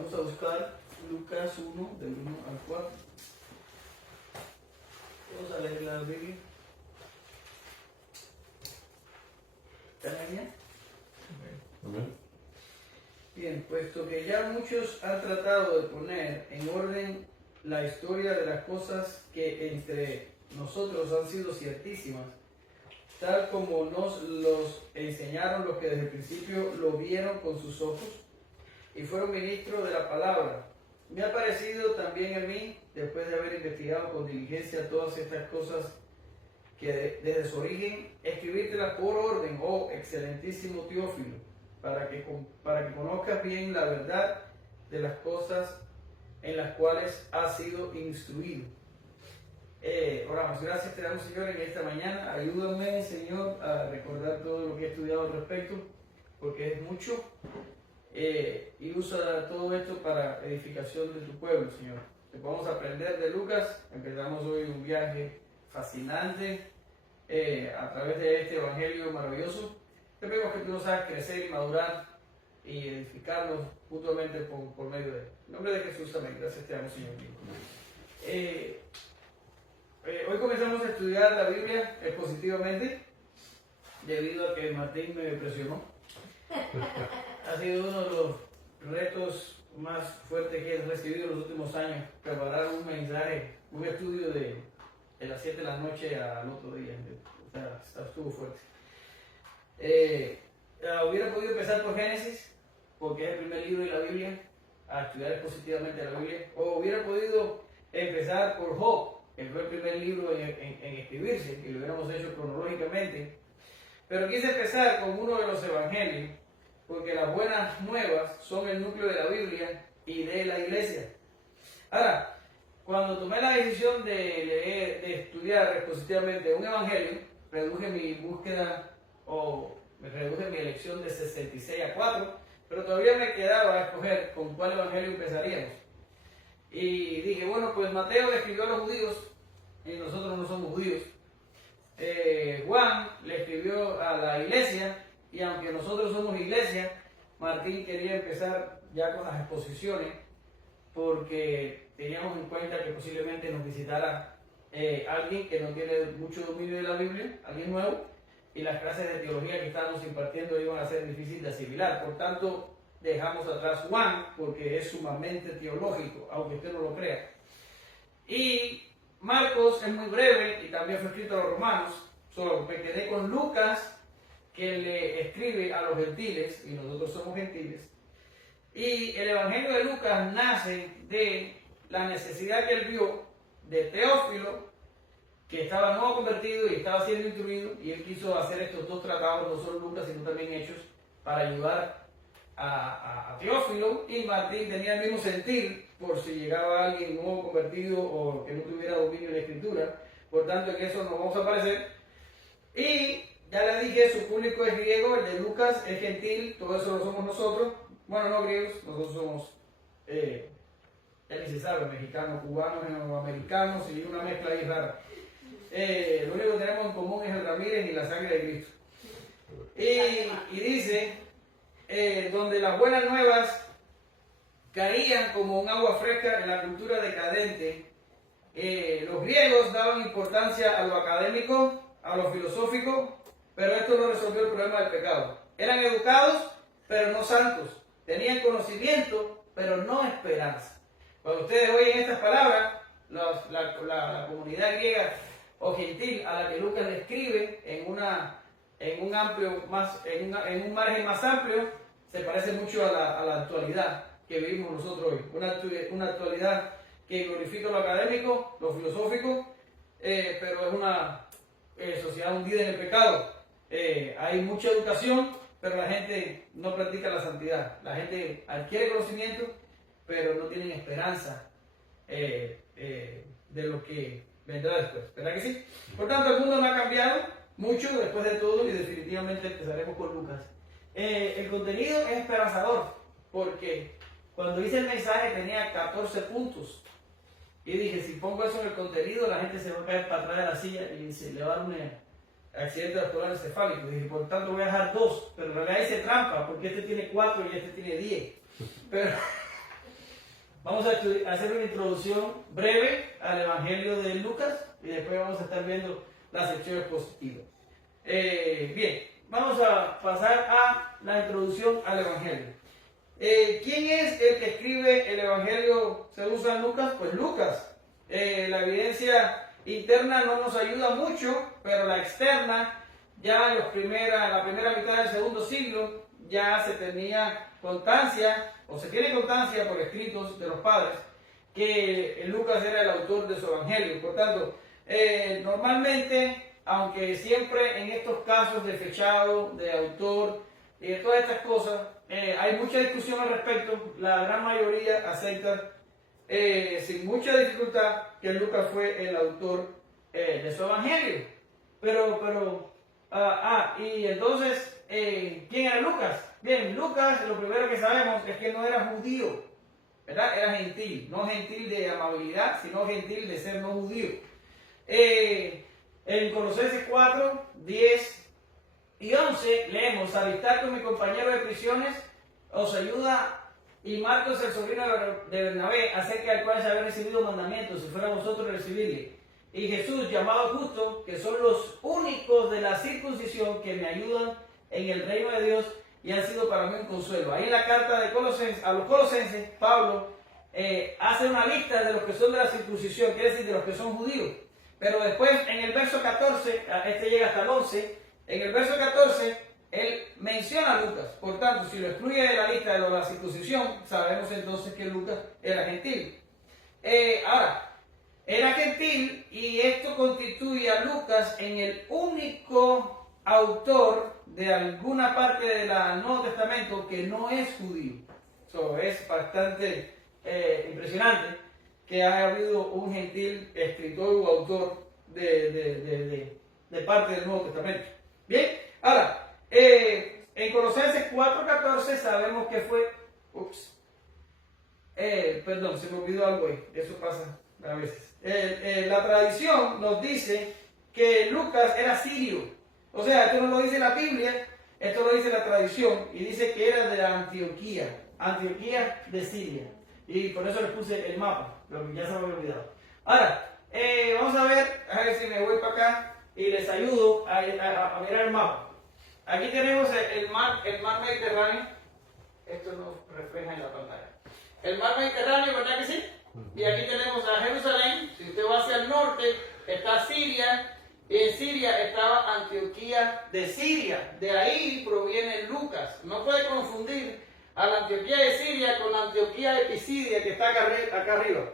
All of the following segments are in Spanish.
Vamos a buscar Lucas 1, del 1 al 4. Vamos a leer la Biblia. ¿Están ahí bien? Amén. Bien, puesto que ya muchos han tratado de poner en orden la historia de las cosas que entre nosotros han sido ciertísimas, tal como nos los enseñaron los que desde el principio lo vieron con sus ojos y fueron ministros de la palabra. Me ha parecido también a mí, después de haber investigado con diligencia todas estas cosas, que desde su origen, escribírtelas por orden, oh excelentísimo Teófilo, para que conozcas bien la verdad de las cosas en las cuales has sido instruido. Oramos. Gracias te damos, Señor, en esta mañana. Ayúdame, Señor, a recordar todo lo que he estudiado al respecto, porque es mucho. Y usa todo esto para edificación de tu pueblo, Señor. Que podamos aprender de Lucas. Empezamos hoy un viaje fascinante a través de este evangelio maravilloso. Te pedimos que tú nos hagas crecer y madurar y edificarnos mutuamente por medio de él. En nombre de Jesús, amén. Gracias te damos, Señor. Hoy comenzamos a estudiar la Biblia expositivamente, debido a que Martín me presionó. Ha sido uno de los retos más fuertes que he recibido en los últimos años, preparar un mensaje, un estudio de las 7 de la noche al otro día. O sea, estuvo fuerte. Hubiera podido empezar por Génesis, porque es el primer libro de la Biblia, a estudiar expositivamente la Biblia, o hubiera podido empezar por Job, que fue el primer libro en escribirse, y lo hubiéramos hecho cronológicamente. Pero quise empezar con uno de los evangelios, porque las buenas nuevas son el núcleo de la Biblia y de la iglesia. Ahora, cuando tomé la decisión de estudiar expositivamente un evangelio, reduje mi búsqueda reduje mi elección de 66 a 4, pero todavía me quedaba a escoger con cuál evangelio empezaríamos. Y dije, bueno, pues Mateo le escribió a los judíos, y nosotros no somos judíos. Juan le escribió a la iglesia, y aunque nosotros somos iglesia, Martín quería empezar ya con las exposiciones, porque teníamos en cuenta que posiblemente nos visitara alguien que no tiene mucho dominio de la Biblia, alguien nuevo, y las clases de teología que estábamos impartiendo iban a ser difíciles de asimilar. Por tanto, dejamos atrás Juan, porque es sumamente teológico, aunque usted no lo crea. Y Marcos es muy breve, y también fue escrito a los romanos. Solo me quedé con Lucas, que le escribe a los gentiles, y nosotros somos gentiles. Y el evangelio de Lucas nace de la necesidad que él vio de Teófilo, que estaba nuevo convertido y estaba siendo instruido, y él quiso hacer estos dos tratados, no solo Lucas, sino también Hechos, para ayudar a Teófilo. Y Martín tenía el mismo sentir por si llegaba alguien nuevo convertido o que no tuviera dominio de la escritura. Por tanto, en eso nos vamos a aparecer. Y ya le dije, su público es griego, el de Lucas es gentil, todo eso lo somos nosotros. Bueno, no griegos, nosotros somos, él ni se sabe, mexicanos, cubanos, americanos, y una mezcla ahí rara. Lo único que tenemos en común es el Ramírez y la sangre de Cristo. Y dice, donde las buenas nuevas caían como un agua fresca en la cultura decadente, los griegos daban importancia a lo académico, a lo filosófico, pero esto no resolvió el problema del pecado. Eran educados, pero no santos. Tenían conocimiento, pero no esperanza. Cuando ustedes oyen estas palabras, la comunidad griega o gentil a la que Lucas le escribe en un margen más amplio, se parece mucho a la actualidad que vivimos nosotros hoy. Una actualidad que glorifica lo académico, lo filosófico, pero es una sociedad hundida en el pecado. Hay mucha educación, pero la gente no practica la santidad. La gente adquiere conocimiento, pero no tienen esperanza de lo que vendrá después. ¿Verdad que sí? Por tanto, el mundo no ha cambiado mucho después de todo, y definitivamente empezaremos con Lucas. El contenido es esperanzador, porque cuando hice el mensaje tenía 14 puntos. Y dije, si pongo eso en el contenido, la gente se va a caer para atrás de la silla y se le va a dar un accidente vascular encefálico. Dije, por tanto voy a dejar 2, pero en realidad hice trampa, porque este tiene 4 y este tiene 10. Vamos a hacer una introducción breve al Evangelio de Lucas y después vamos a estar viendo las secciones positivas. Bien, vamos a pasar a la introducción al Evangelio. ¿Quién es el que escribe el Evangelio según San Lucas? Pues Lucas. La evidencia interna no nos ayuda mucho, pero la externa, ya en la primera mitad del segundo siglo, ya se tenía constancia, o se tiene constancia por escritos de los padres, que Lucas era el autor de su Evangelio. Por tanto, normalmente, aunque siempre en estos casos de fechado, de autor y de todas estas cosas, hay mucha discusión al respecto, la gran mayoría acepta sin mucha dificultad que Lucas fue el autor de su Evangelio. Y entonces, ¿quién era Lucas? Bien, Lucas, lo primero que sabemos es que no era judío, ¿verdad? Era gentil, no gentil de amabilidad, sino gentil de ser no judío. En Colosenses 4, 10 y 11 leemos: Aristarco, mi compañero de prisiones, os ayuda, y Marcos, el sobrino de Bernabé, acerca del cual se había recibido mandamientos, si fuera vosotros recibirle. Y Jesús, llamado Justo, que son los únicos de la circuncisión que me ayudan en el reino de Dios y han sido para mí un consuelo. Ahí en la carta de a los Colosenses, Pablo hace una lista de los que son de la circuncisión, quiere decir de los que son judíos. Pero después, en el verso 14, este llega hasta el 11, en el verso 14, él menciona a Lucas. Por tanto, si lo excluye de la lista de los de la circuncisión, sabemos entonces que Lucas era gentil. Ahora, era gentil, y esto constituye a Lucas en el único autor de alguna parte del Nuevo Testamento que no es judío. Es bastante impresionante que haya habido un gentil escritor o autor de parte del Nuevo Testamento. Bien, ahora, en Colosenses 4:14 sabemos que fue... perdón, se me olvidó algo ahí, eso pasa a veces. La tradición nos dice que Lucas era sirio. O sea, esto no lo dice la Biblia, esto lo dice la tradición, y dice que era de Antioquía de Siria. Y por eso les puse el mapa, lo que ya se me había olvidado. Ahora, vamos a ver si me voy para acá y les ayudo a mirar el mapa. Aquí tenemos el mar Mediterráneo. Esto no refleja en la pantalla. El mar Mediterráneo, ¿verdad que sí? Y aquí tenemos a Jerusalén. Si usted va hacia el norte, está Siria. Y en Siria estaba Antioquía de Siria. De ahí proviene Lucas. No puede confundir a la Antioquía de Siria con la Antioquía de Pisidia, que está acá arriba.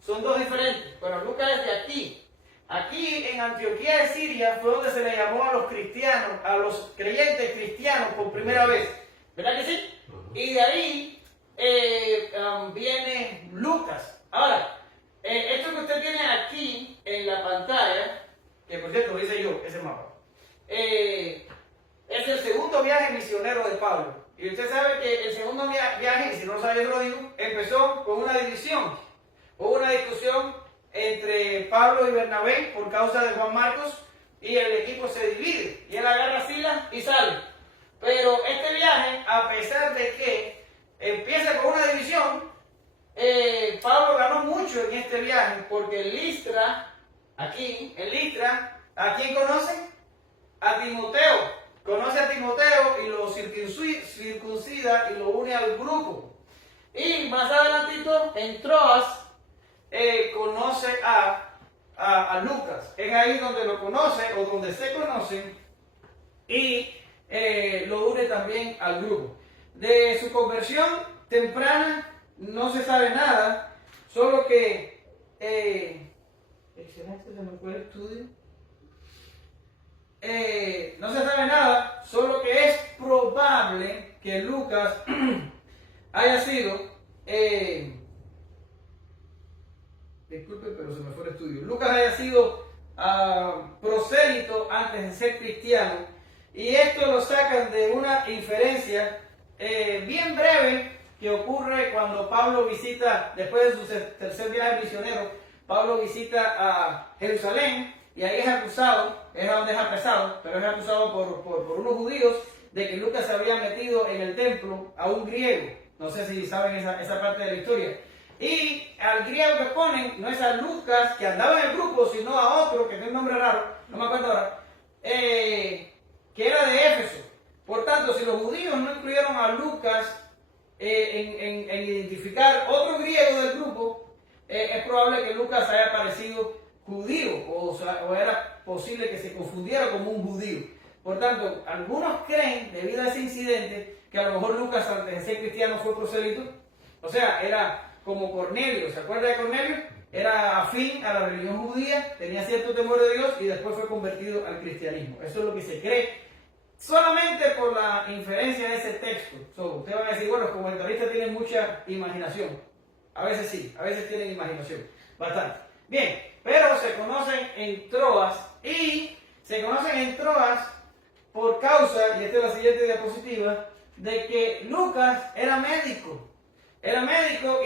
Son dos diferentes, pero Lucas es de aquí. Aquí en Antioquía de Siria fue donde se le llamó a los cristianos, a los creyentes cristianos por primera vez. ¿Verdad que sí? Y de ahí viene Lucas. Ahora, esto que usted tiene aquí en la pantalla, que por cierto lo hice yo, ese mapa, es el segundo viaje misionero de Pablo. Y usted sabe que el segundo viaje, si no lo sabe, yo lo digo, empezó con una división. Hubo una discusión entre Pablo y Bernabé por causa de Juan Marcos, y el equipo se divide, y él agarra a Silas y sale. Pero este viaje, a pesar de que empieza con una división, Pablo ganó mucho en este viaje, porque en Listra, ¿a quién conoce? A Timoteo. Conoce a Timoteo y lo circuncida y lo une al grupo. Y más adelantito, en Troas, conoce a Lucas. Es ahí donde lo conoce, o donde se conocen, y lo une también al grupo. De su conversión temprana no se sabe nada, solo que excelente, se me fue el estudio. No se sabe nada, solo que es probable que Lucas haya sido, disculpe, pero se me fue el estudio. Lucas haya sido prosélito antes de ser cristiano, y esto lo sacan de una inferencia bien breve que ocurre cuando Pablo visita, después de su tercer viaje misionero, Pablo visita a Jerusalén. Y ahí es acusado, es donde es apresado, pero es acusado por unos judíos de que Lucas se había metido en el templo a un griego. No sé si saben esa parte de la historia. Y al griego que ponen no es a Lucas, que andaba en el grupo, sino a otro, que tiene un nombre raro, no me acuerdo ahora, que era de Éfeso. Por tanto, si los judíos no incluyeron a Lucas en identificar otro griego del grupo, es probable que Lucas haya parecido judío, o era posible que se confundiera como un judío. Por tanto, algunos creen, debido a ese incidente, que a lo mejor Lucas, antes de ser cristiano, fue prosélito. O sea, era como Cornelio. ¿Se acuerda de Cornelio? Era afín a la religión judía, tenía cierto temor de Dios y después fue convertido al cristianismo. Eso es lo que se cree, solamente por la inferencia de ese texto. Ustedes van a decir, bueno, los comentaristas tienen mucha imaginación. A veces sí, a veces tienen imaginación, bastante. Bien, pero se conocen en Troas, y se conocen en Troas por causa, y esta es la siguiente diapositiva, de que Lucas era médico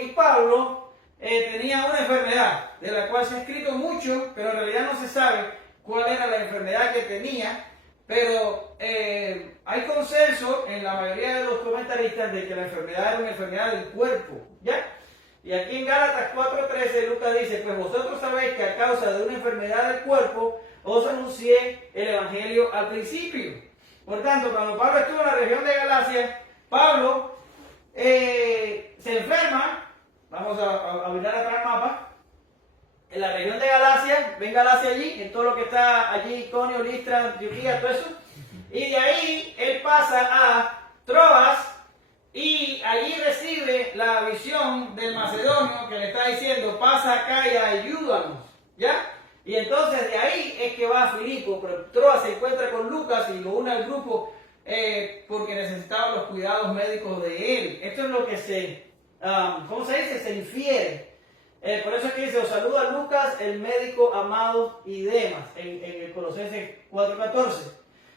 y Pablo tenía una enfermedad de la cual se ha escrito mucho, pero en realidad no se sabe cuál era la enfermedad que tenía. Pero hay consenso en la mayoría de los comentaristas de que la enfermedad era una enfermedad del cuerpo, ¿ya? Y aquí en Gálatas 4:13 Lucas dice, pues vosotros sabéis que a causa de una enfermedad del cuerpo os anuncié el evangelio al principio. Por tanto, cuando Pablo estuvo en la región de Galacia, Pablo se enferma. Vamos a mirar atrás el mapa. En la región de Galacia, ven Galacia allí, en todo lo que está allí, Iconio, Listra, Antioquía, todo eso. Y de ahí él pasa a Troas y allí recibe la visión del macedonio que le está diciendo, pasa acá y ayúdanos, ¿ya? Y entonces de ahí es que va a Filipo, pero Troas se encuentra con Lucas y lo une al grupo porque necesitaba los cuidados médicos de él. Esto es lo que ¿cómo se dice? Se infiere. Por eso es que dice, os saluda Lucas, el médico amado y Demas, en el Colosenses 4:14.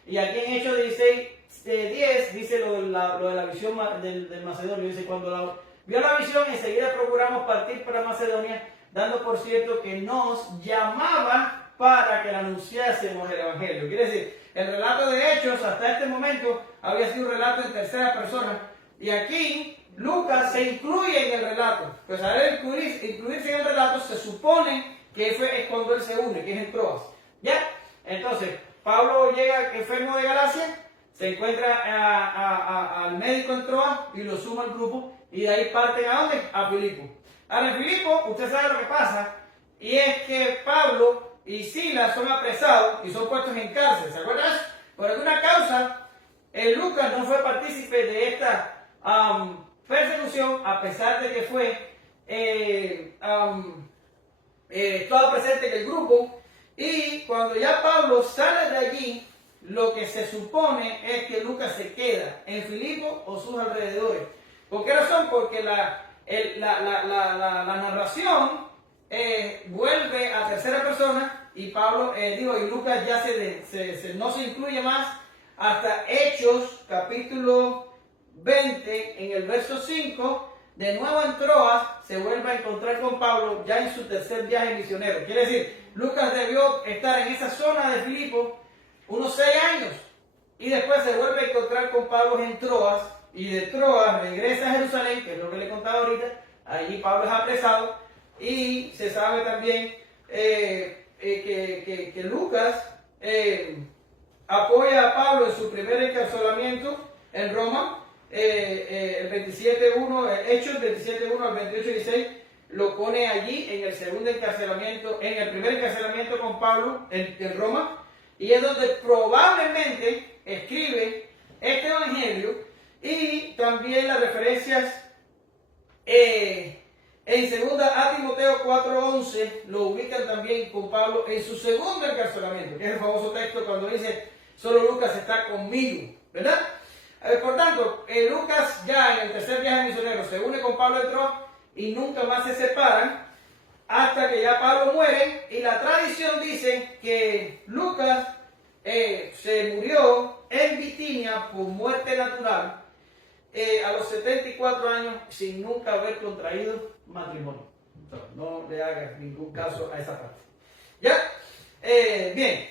Y aquí en Hechos 16:10 dice lo de la visión del macedonio. Dice, cuando vio la visión, enseguida procuramos partir para Macedonia, dando por cierto que nos llamaba para que le anunciásemos el Evangelio. Quiere decir, el relato de Hechos hasta este momento había sido un relato en tercera persona. Y aquí Lucas se incluye en el relato. Pues al incluirse en el relato, se supone que es cuando él se une, que es en Troas. ¿Ya? Entonces, Pablo llega enfermo de Galacia, se encuentra al médico en Troas y lo suma al grupo, y de ahí parten ¿a dónde? A Filipo. Ahora en Filipo, usted sabe lo que pasa, y es que Pablo y Silas son apresados y son puestos en cárcel. ¿Se acuerdan? Por alguna causa, Lucas no fue partícipe de esta persecución, a pesar de que fue estaba presente en el grupo. Y cuando ya Pablo sale de allí, lo que se supone es que Lucas se queda en Filipo o sus alrededores. ¿Por qué razón? Porque la narración vuelve a tercera persona, y y Lucas ya no se incluye más hasta Hechos capítulo 20, en el verso 5. De nuevo en Troas se vuelve a encontrar con Pablo ya en su tercer viaje misionero. Quiere decir, Lucas debió estar en esa zona de Filipo unos 6 años, y después se vuelve a encontrar con Pablo en Troas, y de Troas regresa a Jerusalén, que es lo que le contaba ahorita. Allí Pablo es apresado, y se sabe también que Lucas apoya a Pablo en su primer encarcelamiento en Roma. El 27.1, Hechos 27.1 al 28.16, lo pone allí en el segundo encarcelamiento, en el primer encarcelamiento con Pablo en Roma, y es donde probablemente escribe este evangelio. Y también las referencias en segunda a Timoteo 4:11 lo ubican también con Pablo en su segundo encarcelamiento, que es el famoso texto cuando dice, solo Lucas está conmigo, ¿verdad? Por tanto, Lucas ya en el tercer viaje misionero se une con Pablo en Troas y nunca más se separan hasta que ya Pablo muere. Y la tradición dice que Lucas se murió en Bitinia por muerte natural a los 74 años sin nunca haber contraído matrimonio. No le hagas ningún caso a esa parte. ¿Ya? Bien.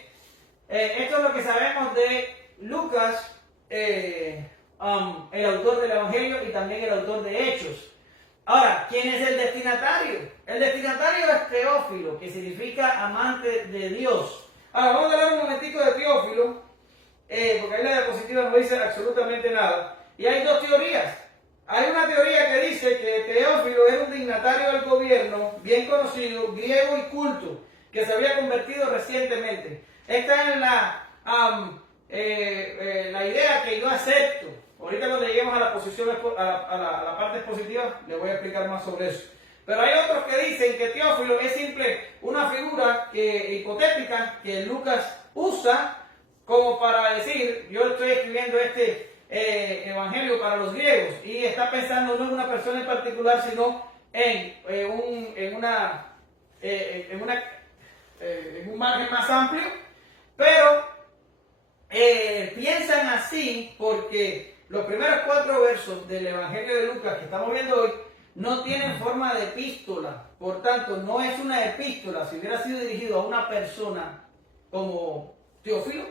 Esto es lo que sabemos de Lucas, el autor del Evangelio y también el autor de Hechos. Ahora, ¿quién es el destinatario? El destinatario es Teófilo, que significa amante de Dios. Ahora, vamos a hablar un momentico de Teófilo, porque ahí la diapositiva no dice absolutamente nada. Y hay dos teorías. Hay una teoría que dice que Teófilo era un dignatario del gobierno, bien conocido, griego y culto, que se había convertido recientemente. Esta es la idea que yo acepto. Ahorita cuando lleguemos a la posición, a la parte expositiva, les voy a explicar más sobre eso. Pero hay otros que dicen que Teófilo es simple una figura hipotética que Lucas usa como para decir, yo estoy escribiendo este evangelio para los griegos, y está pensando no en una persona en particular, sino en un margen más amplio, pero piensan así porque los primeros 4 versos del Evangelio de Lucas que estamos viendo hoy no tienen forma de epístola, por tanto no es una epístola. Si hubiera sido dirigido a una persona como Teófilo,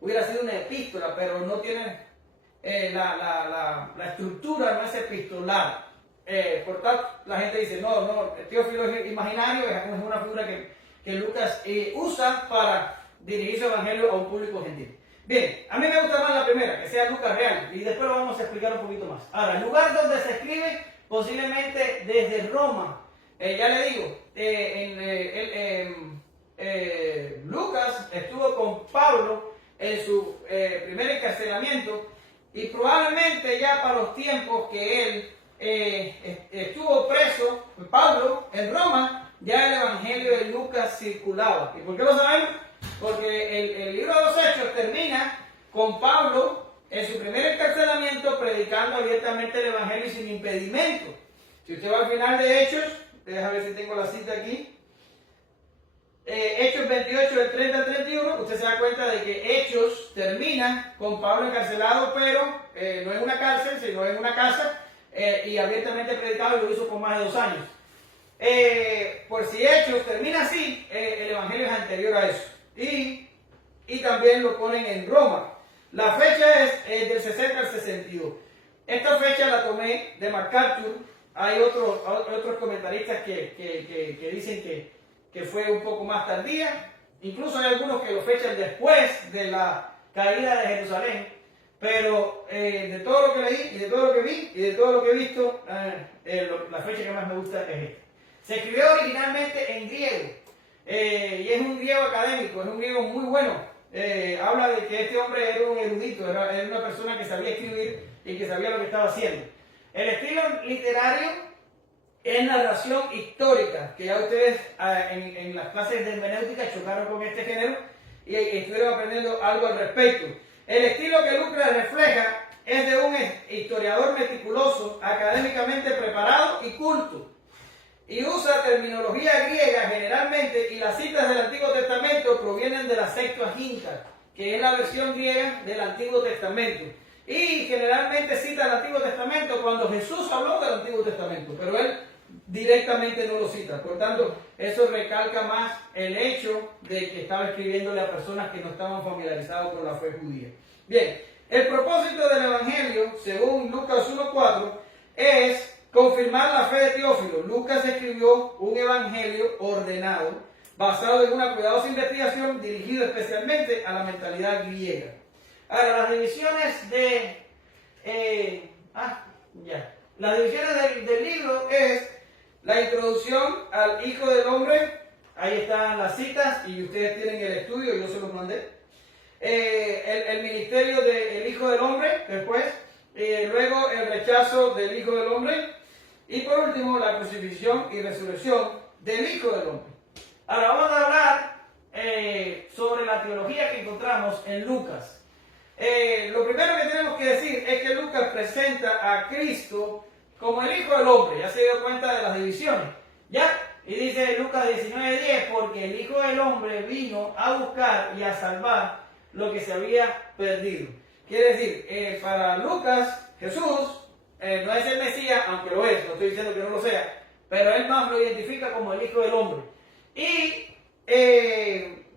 hubiera sido una epístola, pero no tiene la estructura, no es epistolar. Por tanto, la gente dice, no, Teófilo es imaginario, es una figura que Lucas usa para dirigir su evangelio a un público gentil. Bien, a mí me gusta más la primera, que sea Lucas real, y después lo vamos a explicar un poquito más. Ahora, el lugar donde se escribe, posiblemente desde Roma. Ya le digo, Lucas estuvo con Pablo en su primer encarcelamiento, y probablemente ya para los tiempos que él estuvo preso, Pablo, en Roma, ya el evangelio de Lucas circulaba. ¿Y por qué lo sabemos? Porque el libro de los Hechos termina con Pablo en su primer encarcelamiento predicando abiertamente el evangelio sin impedimento. Si usted va al final de Hechos, déjame ver si tengo la cita aquí, Hechos 28 del 30 al 31, usted se da cuenta de que Hechos termina con Pablo encarcelado, pero no en una cárcel, sino en una casa, y abiertamente predicado, y lo hizo por más de 2 años. Por si Hechos termina así, el evangelio es anterior a eso. Y también lo ponen en Roma. La fecha es del 60 al 62. Esta fecha la tomé de MacArthur. Hay otros comentaristas que dicen que fue un poco más tardía. Incluso hay algunos que lo fechan después de la caída de Jerusalén. Pero de todo lo que leí, y de todo lo que vi, y de todo lo que he visto, la fecha que más me gusta es esta. Se escribió originalmente en griego. Y es un griego académico, es un griego muy bueno. Habla de que este hombre era un erudito, era una persona que sabía escribir y que sabía lo que estaba haciendo. El estilo literario es narración histórica, que ya ustedes en las clases de hermenéutica chocaron con este género y estuvieron aprendiendo algo al respecto. El estilo que Lucas refleja es de un historiador meticuloso, académicamente preparado y culto. Y usa terminología griega generalmente, y las citas del Antiguo Testamento provienen de la Septuaginta, que es la versión griega del Antiguo Testamento. Y generalmente cita el Antiguo Testamento cuando Jesús habló del Antiguo Testamento, pero él directamente no lo cita. Por tanto, eso recalca más el hecho de que estaba escribiéndole a personas que no estaban familiarizados con la fe judía. Bien, el propósito del Evangelio, según Lucas 1:4, es confirmar la fe de Teófilo. Lucas escribió un evangelio ordenado, basado en una cuidadosa investigación, dirigido especialmente a la mentalidad griega. Ahora, las divisiones del libro es la introducción al Hijo del Hombre. Ahí están las citas, y ustedes tienen el estudio, yo se los mandé. El ministerio del Hijo del Hombre, después. Luego el rechazo del Hijo del Hombre. Y por último, la crucifixión y resurrección del Hijo del Hombre. Ahora vamos a hablar sobre la teología que encontramos en Lucas. Lo primero que tenemos que decir es que Lucas presenta a Cristo como el Hijo del Hombre. Ya se dio cuenta de las divisiones. ¿Ya? Y dice Lucas 19:10, porque el Hijo del Hombre vino a buscar y a salvar lo que se había perdido. Quiere decir, para Lucas, Jesús no es el Mesías, aunque lo es, no estoy diciendo que no lo sea, pero él más lo identifica como el Hijo del Hombre. Y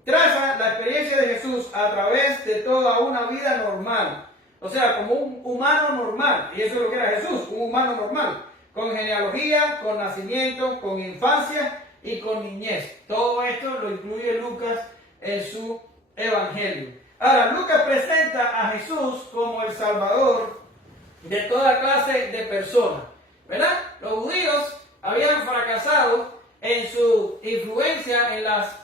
traza la experiencia de Jesús a través de toda una vida normal. O sea, como un humano normal. Y eso es lo que era Jesús, un humano normal. con genealogía, con nacimiento, con infancia y con niñez. Todo esto lo incluye Lucas en su evangelio. Ahora, Lucas presenta a Jesús como el Salvador de toda clase de personas, ¿verdad? Los judíos habían fracasado en su influencia en las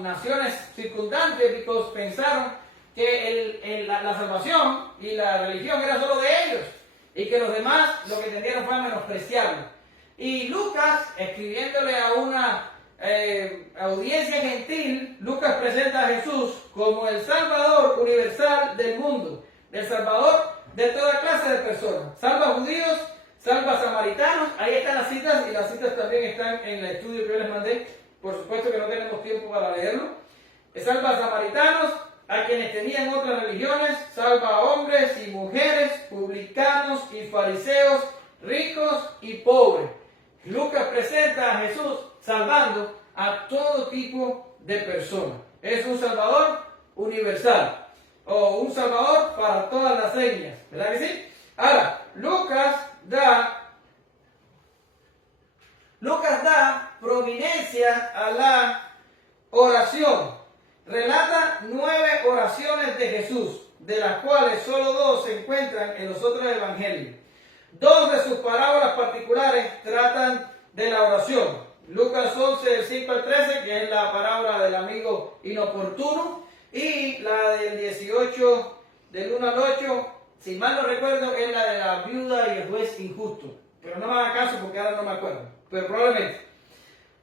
naciones circundantes porque pensaron que la salvación y la religión era solo de ellos y que los demás lo que tendieron fue a menospreciarlo. Y Lucas, escribiéndole a una audiencia gentil, Lucas presenta a Jesús como el Salvador universal del mundo, el Salvador de toda clase de personas. Salva a judíos, salva a samaritanos. Ahí están las citas y las citas también están en el estudio que yo les mandé. Por supuesto que no tenemos tiempo para leerlo. Salva a samaritanos, a quienes tenían otras religiones, salva a hombres y mujeres, publicanos y fariseos, ricos y pobres. Lucas presenta a Jesús salvando a todo tipo de personas. Es un Salvador universal o un Salvador para todas las etnias, ¿verdad que sí? Ahora, Lucas da prominencia a la oración. Relata 9 oraciones de Jesús, de las cuales solo 2 se encuentran en los otros evangelios. 2 de sus parábolas particulares tratan de la oración. Lucas 11, del 5 al 13, que es la parábola del amigo inoportuno, y la del 18, del 1 al 8, si mal no recuerdo, es la de la viuda y el juez injusto. Pero no me haga caso porque ahora no me acuerdo, pero probablemente.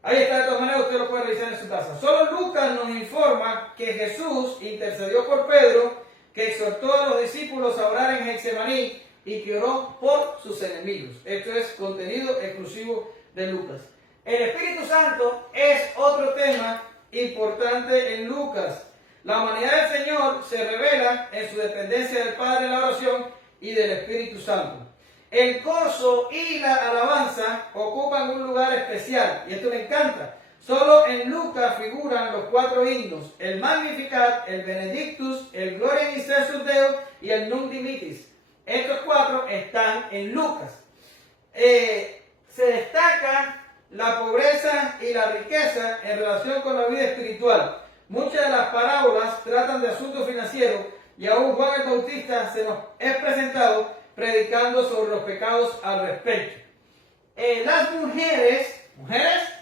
Ahí está, de todas maneras, usted lo puede revisar en su casa. Solo Lucas nos informa que Jesús intercedió por Pedro, que exhortó a los discípulos a orar en Getsemaní y que oró por sus enemigos. Esto es contenido exclusivo de Lucas. El Espíritu Santo es otro tema importante en Lucas. La humanidad del Señor se revela en su dependencia del Padre en la oración y del Espíritu Santo. El gozo y la alabanza ocupan un lugar especial, y esto me encanta. Solo en Lucas figuran los 4 himnos, el Magnificat, el Benedictus, el Gloria in excelsis Deo y el Nunc Dimittis. Estos 4 están en Lucas. Se destaca la pobreza y la riqueza en relación con la vida espiritual. Muchas de las parábolas tratan de asuntos financieros y aún Juan el Bautista se nos es presentado predicando sobre los pecados al respecto. Las mujeres,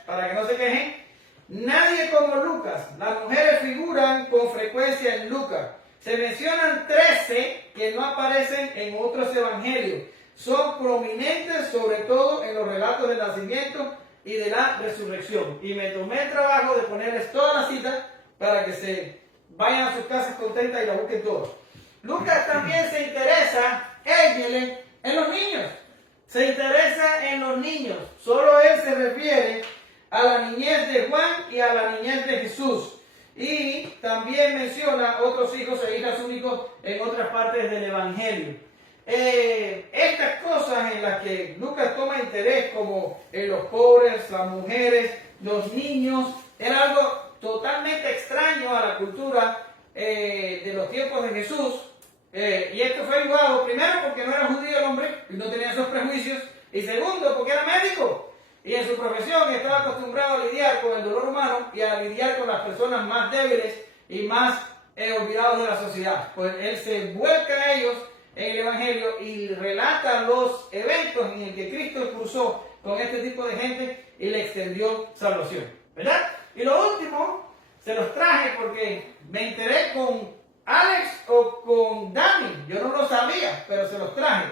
para que no se quejen, nadie como Lucas. Las mujeres figuran con frecuencia en Lucas. Se mencionan 13 que no aparecen en otros evangelios. Son prominentes sobre todo en los relatos del nacimiento y de la resurrección. Y me tomé el trabajo de ponerles todas las citas para que se vayan a sus casas contentas y las busquen todas. Lucas también se interesa en los niños. Se interesa en los niños. Solo él se refiere a la niñez de Juan y a la niñez de Jesús. Y también menciona otros hijos e hijas únicos en otras partes del Evangelio. Estas cosas en las que Lucas toma interés, como en los pobres, las mujeres, los niños, era algo totalmente extraño a la cultura de los tiempos de Jesús. Y esto fue ayudado primero porque no era judío el hombre y no tenía esos prejuicios, y segundo porque era médico y en su profesión estaba acostumbrado a lidiar con el dolor humano y a lidiar con las personas más débiles y más olvidados de la sociedad. Pues él se vuelca a ellos en el Evangelio y relata los eventos en el que Cristo cruzó con este tipo de gente y le extendió salvación, ¿verdad? Y lo último, se los traje porque me enteré con Alex o con Dani, yo no lo sabía, pero se los traje,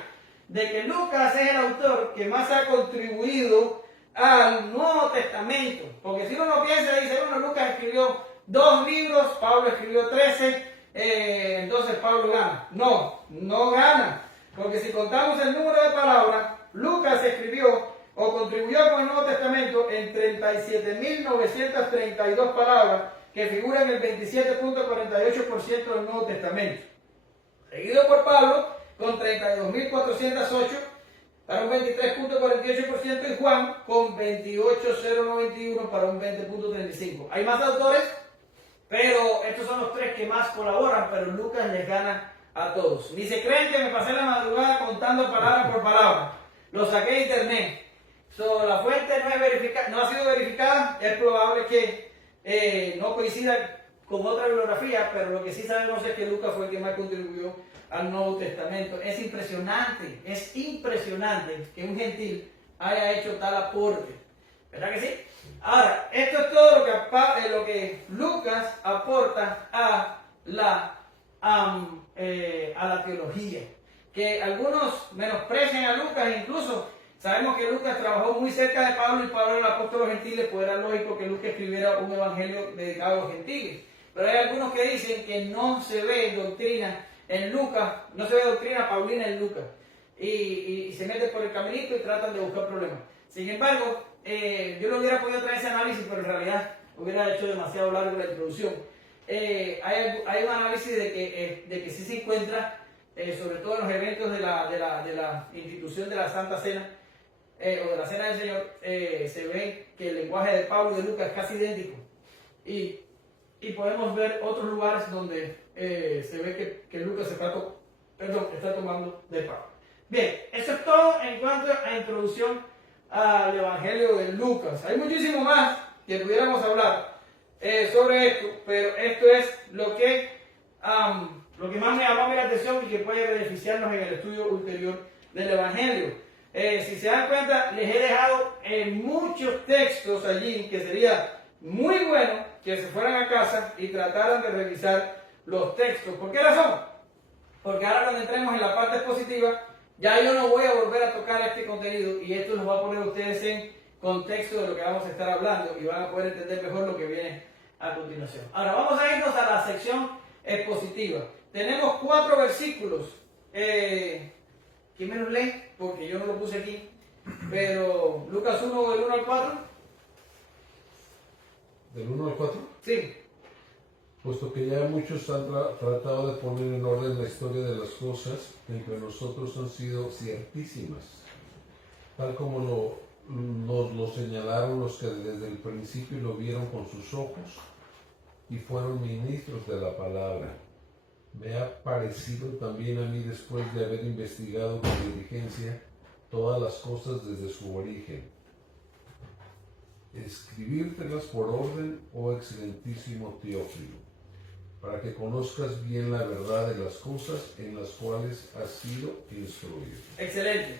de que Lucas es el autor que más ha contribuido al Nuevo Testamento. Porque si uno lo piensa, dice, bueno, Lucas escribió 2 libros, Pablo escribió 13, entonces Pablo gana. No gana, porque si contamos el número de palabras, Lucas escribió o contribuyó con el Nuevo Testamento en 37.932 palabras, que figura en el 27.48% del Nuevo Testamento. Seguido por Pablo, con 32.408, para un 23.48%, y Juan, con 28.091, para un 20.35%. Hay más autores, pero estos son los 3 que más colaboran, pero Lucas les gana a todos. Ni se creen que me pasé la madrugada contando palabra por palabra. Lo saqué de internet. La fuente no, es verificada, no ha sido verificada, es probable que no coincida con otra bibliografía, pero lo que sí sabemos es que Lucas fue el que más contribuyó al Nuevo Testamento. Es impresionante que un gentil haya hecho tal aporte, ¿verdad que sí? Ahora, esto es todo lo que Lucas aporta a la teología, que algunos menosprecian a Lucas. Incluso sabemos que Lucas trabajó muy cerca de Pablo y Pablo era el apóstol de los gentiles, pues era lógico que Lucas escribiera un evangelio dedicado a los gentiles. Pero hay algunos que dicen que no se ve doctrina en Lucas, no se ve doctrina paulina en Lucas, y se meten por el caminito y tratan de buscar problemas. Sin embargo, yo no hubiera podido traer ese análisis, pero en realidad hubiera hecho demasiado largo la introducción. Hay un análisis de que sí se encuentra, sobre todo en los eventos de la institución de la Santa Cena, o de la Cena del Señor, se ve que el lenguaje de Pablo y de Lucas es casi idéntico. Y podemos ver otros lugares donde se ve que Lucas está tomando de Pablo. Bien, eso es todo en cuanto a introducción al Evangelio de Lucas. Hay muchísimo más que pudiéramos hablar sobre esto, pero esto es lo que más me llamó la atención y que puede beneficiarnos en el estudio ulterior del Evangelio. Si se dan cuenta, les he dejado muchos textos allí que sería muy bueno que se fueran a casa y trataran de revisar los textos. ¿Por qué razón? Porque ahora cuando entremos en la parte expositiva, ya yo no voy a volver a tocar este contenido y esto los va a poner a ustedes en contexto de lo que vamos a estar hablando y van a poder entender mejor lo que viene a continuación. Ahora vamos a irnos a la sección expositiva. Tenemos 4 versículos. ¿Quién me los lee? Porque yo no lo puse aquí. Pero Lucas 1, del 1 al 4. ¿Del 1 al 4? Sí. Puesto que ya muchos han tratado de poner en orden la historia de las cosas que entre nosotros han sido ciertísimas, tal como nos lo señalaron los que desde el principio lo vieron con sus ojos y fueron ministros de la palabra. Me ha parecido también a mí, después de haber investigado con diligencia todas las cosas desde su origen, escribírtelas por orden, oh excelentísimo Teófilo, para que conozcas bien la verdad de las cosas en las cuales has sido instruido. Excelente.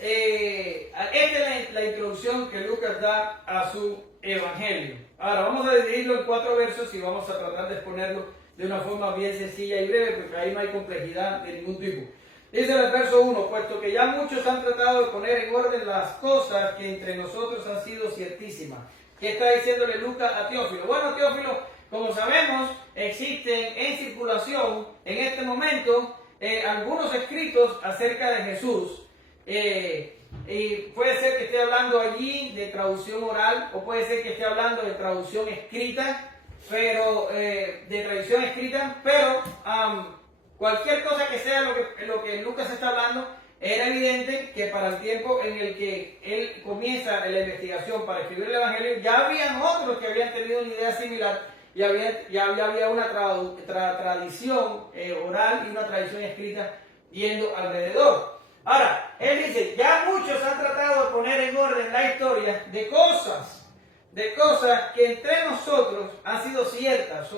Esta es la introducción que Lucas da a su evangelio. Ahora vamos a dividirlo en 4 versos y vamos a tratar de exponerlo de una forma bien sencilla y breve, porque ahí no hay complejidad de ningún tipo. Dice el verso 1, puesto que ya muchos han tratado de poner en orden las cosas que entre nosotros han sido ciertísimas. ¿Qué está diciéndole Lucas a Teófilo? Bueno, Teófilo, como sabemos, existen en circulación en este momento algunos escritos acerca de Jesús. Y puede ser que esté hablando allí de traducción oral, o puede ser que esté hablando de traducción escrita, pero cualquier cosa que sea lo que Lucas está hablando, era evidente que para el tiempo en el que él comienza la investigación para escribir el Evangelio, ya habían otros que habían tenido una idea similar, ya había una tradición oral y una tradición escrita yendo alrededor. Ahora, él dice, ya muchos han tratado de poner en orden la historia de cosas que entre nosotros han sido ciertas.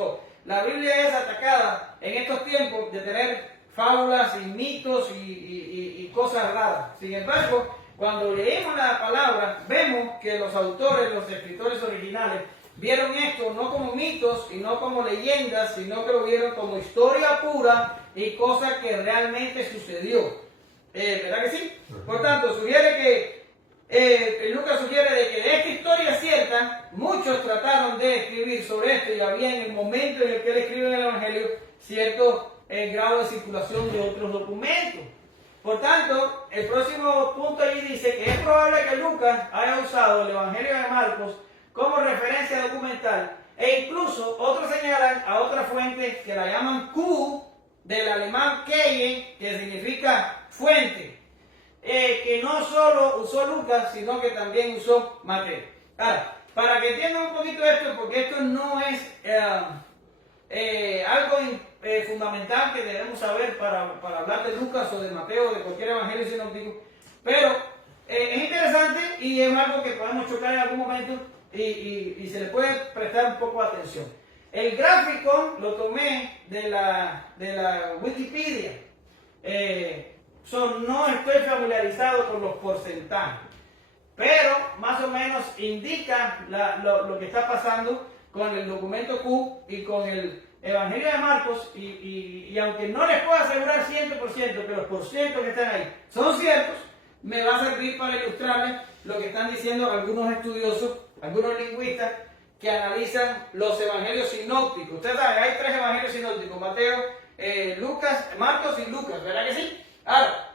La Biblia es atacada en estos tiempos de tener fábulas y mitos y cosas raras. Sin embargo, cuando leemos la palabra, vemos que los autores, los escritores originales, vieron esto no como mitos y no como leyendas, sino que lo vieron como historia pura y cosa que realmente sucedió. ¿Verdad que sí? Por tanto, Lucas sugiere de que de esta historia cierta, muchos trataron de escribir sobre esto y había en el momento en el que él escribe el Evangelio cierto grado de circulación de otros documentos. Por tanto, el próximo punto allí dice que es probable que Lucas haya usado el Evangelio de Marcos como referencia documental e incluso otros señalan a otra fuente que la llaman Q, del alemán Quelle, que significa fuente, que no solo usó Lucas, sino que también usó Mateo. Ahora, para que entiendan un poquito esto, porque esto no es algo fundamental que debemos saber para hablar de Lucas o de Mateo o de cualquier evangelio sinóptico, pero es interesante y es algo que podemos chocar en algún momento y se le puede prestar un poco de atención. El gráfico lo tomé de la Wikipedia. No estoy familiarizado con los porcentajes, pero más o menos indica lo que está pasando con el documento Q y con el Evangelio de Marcos, y aunque no les puedo asegurar 100% que los porcientos que están ahí son ciertos, me va a servir para ilustrarles lo que están diciendo algunos estudiosos, algunos lingüistas que analizan los evangelios sinópticos. Ustedes saben, hay 3 evangelios sinópticos: Mateo, Lucas, Marcos y Lucas, ¿verdad que sí? Ahora,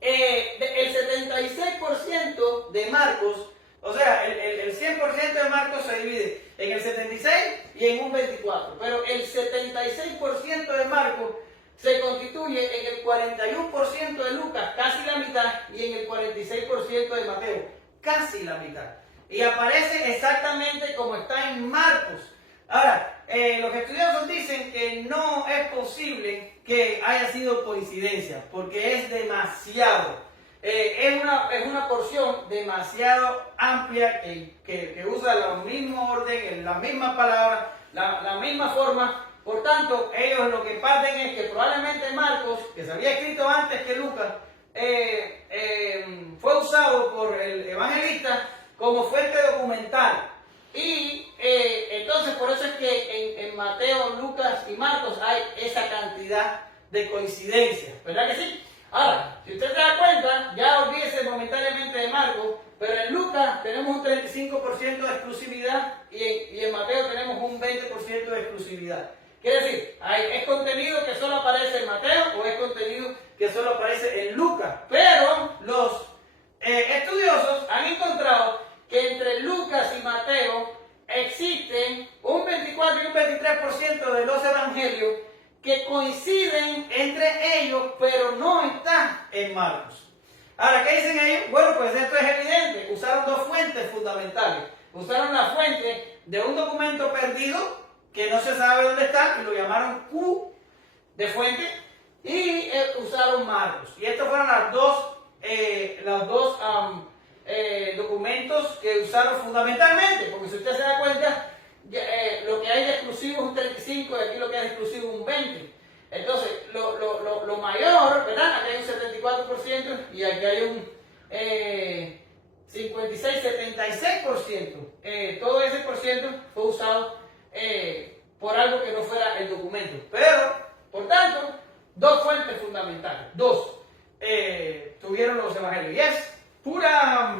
el 76% de Marcos, o sea, el 100% de Marcos se divide en el 76 y en un 24, pero el 76% de Marcos se constituye en el 41% de Lucas, casi la mitad, y en el 46% de Mateo, casi la mitad. Y aparece exactamente como está en Marcos. Ahora, los estudiosos dicen que no es posible que haya sido coincidencia, porque es demasiado. Es una porción demasiado amplia que usa el mismo orden, la misma palabra, la misma forma. Por tanto, ellos lo que parten es que probablemente Marcos, que se había escrito antes que Lucas, fue usado por el evangelista como fuente documental. Y entonces por eso es que en Mateo, Lucas y Marcos hay esa cantidad de coincidencias, ¿verdad que sí? Ahora, si usted se da cuenta, ya olvídese momentáneamente de Marcos, pero en Lucas tenemos un 35% de exclusividad y en Mateo tenemos un 20% de exclusividad. Quiere decir, ¿es contenido que solo aparece en Mateo o es contenido que solo aparece en Lucas? Pero los estudiosos han encontrado que entre Lucas y Mateo existen un 24 y un 23% de los evangelios que coinciden entre ellos, pero no están en Marcos. Ahora, ¿qué dicen ellos? Bueno, pues esto es evidente. Usaron 2 fuentes fundamentales. Usaron la fuente de un documento perdido que no se sabe dónde está y lo llamaron Q de fuente, y usaron Marcos. Y estos fueron los dos documentos que usaron fundamentalmente, porque si usted se da cuenta, lo que hay de exclusivo es un 35 y aquí lo que hay de exclusivo es un 20. Entonces, lo mayor, ¿verdad? Aquí hay un 74% y aquí hay un 76%. Todo ese por ciento fue usado por algo que no fuera el documento. Pero, por tanto, 2 fuentes fundamentales. 2 tuvieron los evangelios. Y es pura,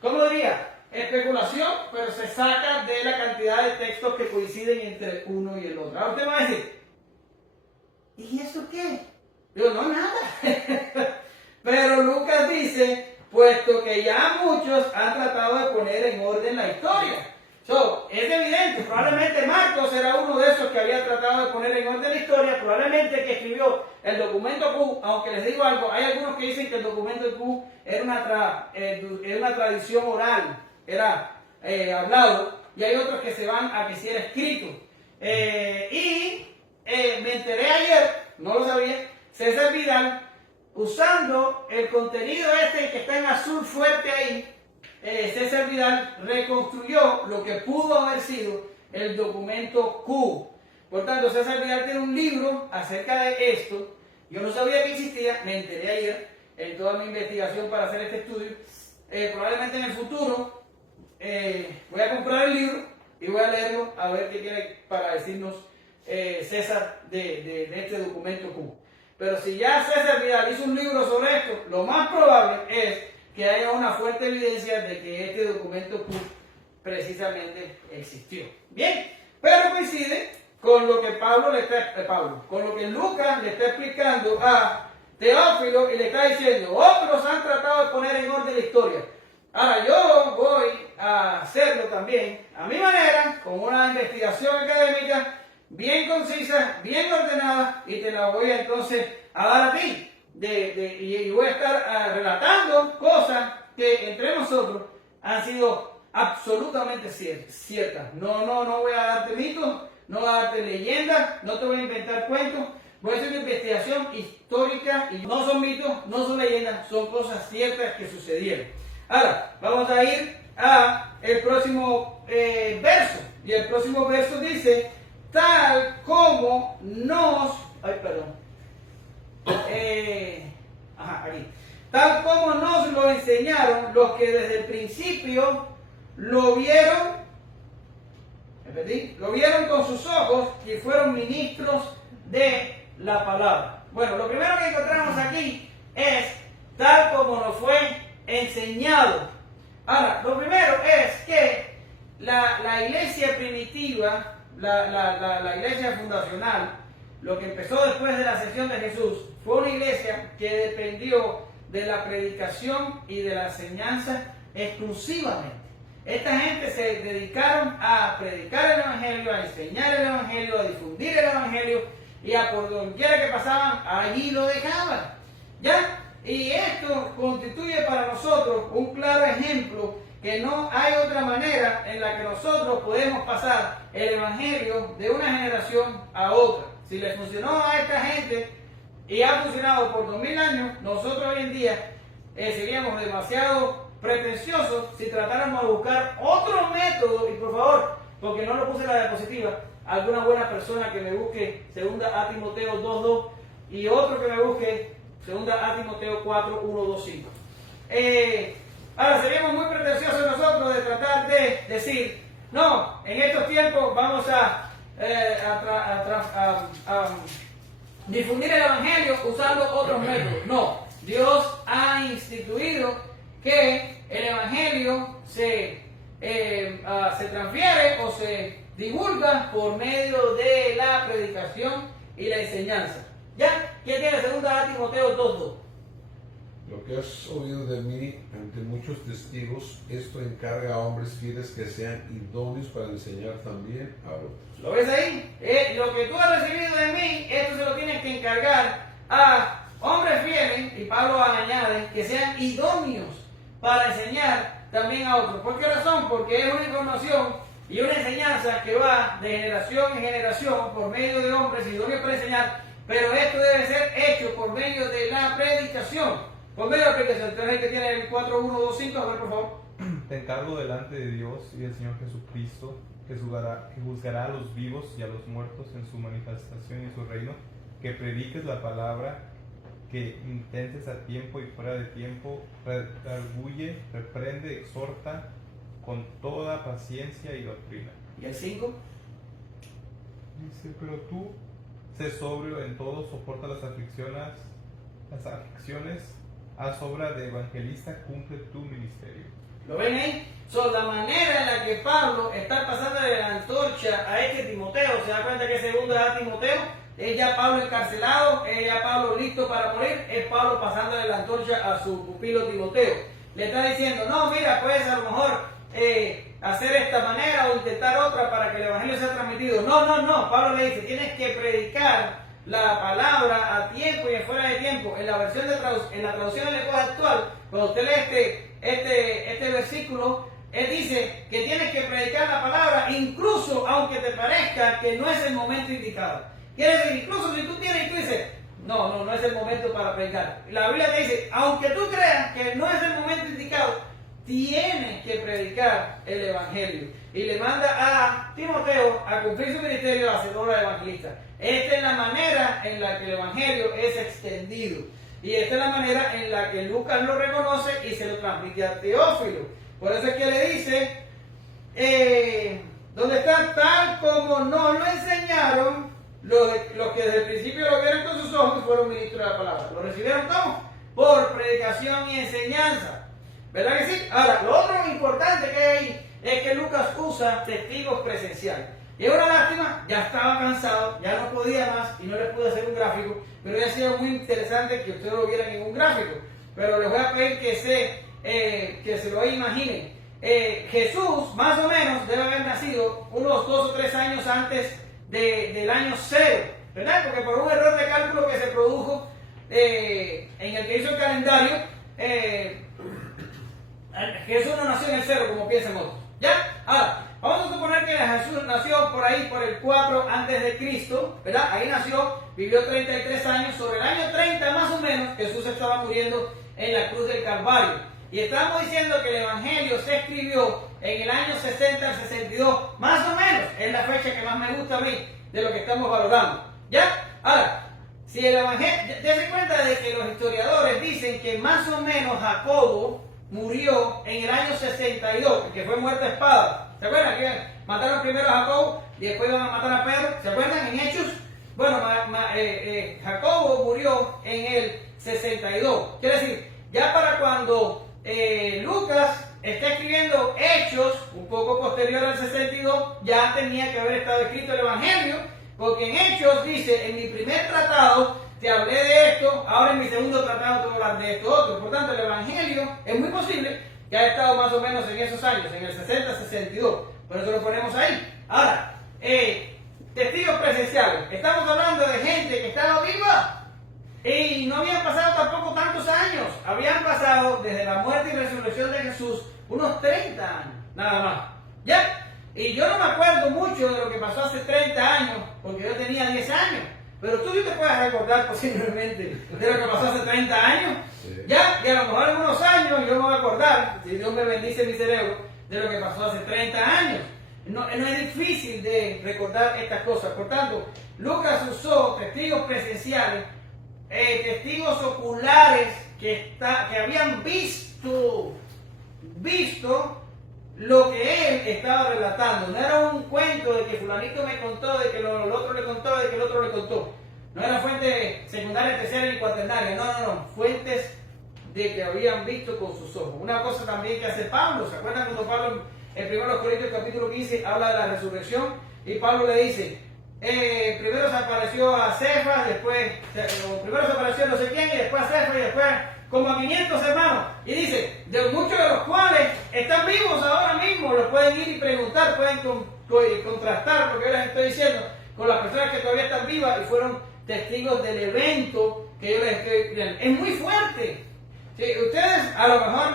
¿cómo diría? Especulación, pero se saca de la cantidad de textos que coinciden entre uno y el otro. Ahora usted va a decir, ¿y eso qué? Digo, no, nada. Pero Lucas dice, puesto que ya muchos han tratado de poner en orden la historia. Es evidente, probablemente Marcos era uno de esos que había tratado de poner en orden la historia, probablemente que escribió el documento Q, aunque les digo algo, hay algunos que dicen que el documento Q era una tradición oral, era hablado, y hay otros que se van a que sí era escrito. Me enteré ayer, no lo sabía, César Vidal, usando el contenido que está en azul fuerte ahí, César Vidal reconstruyó lo que pudo haber sido el documento Q. Por tanto, César Vidal tiene un libro acerca de esto. Yo no sabía que existía, me enteré ayer en toda mi investigación para hacer este estudio. Probablemente en el futuro voy a comprar el libro y voy a leerlo a ver qué tiene para decirnos César de este documento Q. Pero si ya César Vidal hizo un libro sobre esto, lo más probable es que haya una fuerte evidencia de que este documento Q precisamente existió. Bien, pero coincide con lo que con lo que Lucas le está explicando a Teófilo y le está diciendo, otros han tratado de poner en orden la historia. Ahora yo voy a hacerlo también a mi manera, con una investigación académica bien concisa, bien ordenada, y te la voy entonces a dar a ti. Y voy a estar relatando cosas que entre nosotros han sido absolutamente ciertas. No voy a darte mitos, no voy a darte leyendas, no te voy a inventar cuentos, Voy a hacer una investigación histórica y no son mitos, no son leyendas, son cosas ciertas que sucedieron. Ahora, vamos a ir a el próximo verso. Y el próximo verso dice, tal como nos... Ay, perdón. Aquí. Tal como nos lo enseñaron los que desde el principio lo vieron, lo vieron con sus ojos y fueron ministros de la palabra. Bueno, lo primero que encontramos aquí es tal como nos fue enseñado. Ahora, lo primero es que la iglesia primitiva, la iglesia fundacional, lo que empezó después de la ascensión de Jesús, fue una iglesia que dependió de la predicación y de la enseñanza exclusivamente. Esta gente se dedicaron a predicar el Evangelio, a enseñar el Evangelio, a difundir el Evangelio, y a por donde quiera que pasaban, allí lo dejaban. ¿Ya? Y esto constituye para nosotros un claro ejemplo que no hay otra manera en la que nosotros podemos pasar el Evangelio de una generación a otra. Si le funcionó a esta gente y ha funcionado por 2000 años, nosotros hoy en día seríamos demasiado pretenciosos si tratáramos de buscar otro método. Y por favor, porque no lo puse en la diapositiva, alguna buena persona que me busque 2 Timoteo 2:2 y otro que me busque 2 Timoteo 4:1-2-5. Ahora, seríamos muy pretenciosos nosotros de tratar de decir, no, en estos tiempos vamos a difundir el Evangelio usando otros métodos. No, Dios ha instituido que el Evangelio se transfiere o se divulga por medio de la predicación y la enseñanza. ¿Ya? ¿Quién tiene 2 Timoteo 2:2? Lo que has oído de mí ante muchos testigos, esto encarga a hombres fieles que sean idóneos para enseñar también a otros. ¿Lo ves ahí? Lo que tú has recibido de mí, esto se lo tienes que encargar a hombres fieles, y Pablo añade, que sean idóneos para enseñar también a otros. ¿Por qué razón? Porque es una información y una enseñanza que va de generación en generación por medio de hombres idóneos para enseñar, pero esto debe ser hecho por medio de la predicación. Por medio de la predicación. Entonces, el que tiene el 4:1-2-5, a ver, por favor. Te encargo delante de Dios y del Señor Jesucristo, que juzgará a los vivos y a los muertos en su manifestación y en su reino, que prediques la palabra, que intentes a tiempo y fuera de tiempo, redarguye, reprende, exhorta con toda paciencia y doctrina. ¿Y el 5? Dice, pero tú, sé sobrio en todo, soporta las aflicciones, haz obra de evangelista, cumple tu ministerio. ¿Lo ven ahí? La manera en la que Pablo está pasando de la antorcha a este Timoteo, se da cuenta que 2 Timoteo es ya Pablo encarcelado, es ya Pablo listo para morir, es Pablo pasándole la antorcha a su pupilo Timoteo. Le está diciendo, no, mira, puedes a lo mejor hacer esta manera o intentar otra para que el evangelio sea transmitido. No, Pablo le dice, tienes que predicar la palabra a tiempo y fuera de tiempo. En la versión en la traducción del lenguaje actual, cuando usted lee este versículo, él dice que tienes que predicar la palabra incluso aunque te parezca que no es el momento indicado. Quiere decir, incluso si tú tienes y tú dices, no es el momento para predicar. La Biblia te dice, aunque tú creas que no es el momento indicado, tienes que predicar el evangelio. Y le manda a Timoteo a cumplir su ministerio de hacedor de evangelista. Esta es la manera en la que el evangelio es extendido. Y esta es la manera en la que Lucas lo reconoce y se lo transmite a Teófilo. Por eso es que le dice, ¿dónde está? Tal como nos lo enseñaron los que desde el principio lo vieron con sus ojos y fueron ministros de la palabra. ¿Lo recibieron cómo? Por predicación y enseñanza. ¿Verdad que sí? Ahora, lo otro importante que hay ahí es que Lucas usa testigos presenciales. Y es una lástima, ya estaba cansado, ya no podía más y no les pude hacer un gráfico, pero hubiera sido muy interesante que ustedes lo vieran en un gráfico. Pero les voy a pedir que se lo imaginen. Jesús, más o menos, debe haber nacido unos 2 o 3 años antes del año 0, ¿verdad? Porque por un error de cálculo que se produjo en el que hizo el calendario, Jesús no nació en el 0 como piensan otros. ¿Ya? Ahora, vamos a suponer que Jesús nació por ahí, por el 4 antes de Cristo, ¿verdad? Ahí nació, vivió 33 años. Sobre el año 30 más o menos, Jesús estaba muriendo en la cruz del Calvario. Y estamos diciendo que el Evangelio se escribió en el año 60 al 62, más o menos, es la fecha que más me gusta a mí de lo que estamos valorando. ¿Ya? Ahora, si el Evangelio, dense cuenta de que los historiadores dicen que más o menos Jacobo murió en el año 62, que fue muerto a espada. ¿Se acuerdan? Que mataron primero a Jacobo y después iban a matar a Pedro. ¿Se acuerdan? En Hechos. Bueno, Jacobo murió en el 62. Quiere decir, ya para cuando Lucas está escribiendo Hechos, un poco posterior al 62, ya tenía que haber estado escrito el Evangelio, porque en Hechos dice, en mi primer tratado te hablé de esto, ahora en mi segundo tratado te voy a hablar de esto otro. Por tanto, el Evangelio es muy posible que haya estado más o menos en esos años, en el 60-62. Por eso lo ponemos ahí. Ahora, testigos presenciales. Estamos hablando de gente que estaba viva y no habían pasado tampoco tantos años. Habían pasado desde la muerte y resurrección de Jesús unos 30 años, nada más. ¿Ya? Y yo no me acuerdo mucho de lo que pasó hace 30 años, porque yo tenía 10 años. Pero tú sí te puedes recordar posiblemente de lo que pasó hace 30 años. Sí. Ya, y a lo mejor en unos años yo me voy a acordar, si Dios me bendice mi cerebro, de lo que pasó hace 30 años. No es difícil de recordar estas cosas. Por tanto, Lucas usó testigos presenciales, testigos oculares que habían visto lo que él estaba relatando. No era un cuento de que fulanito me contó, de que el otro le contó, de que el otro le contó. No era fuente secundaria, terciaria y cuaternaria. No. Fuentes de que habían visto con sus ojos. Una cosa también que hace Pablo. ¿Se acuerdan cuando Pablo en 1 Corintios capítulo 15 habla de la resurrección? Y Pablo le dice, primero se apareció a Cefas, primero se apareció a no sé quién, y después a Cefas, y después como a 500 hermanos. Y dice, de muchos de los cuales están vivos ahora mismo, los pueden ir y preguntar, pueden contrastar lo que yo les estoy diciendo con las personas que todavía están vivas y fueron testigos del evento que yo les estoy explicando. Es muy fuerte. ¿Sí? Ustedes a lo mejor,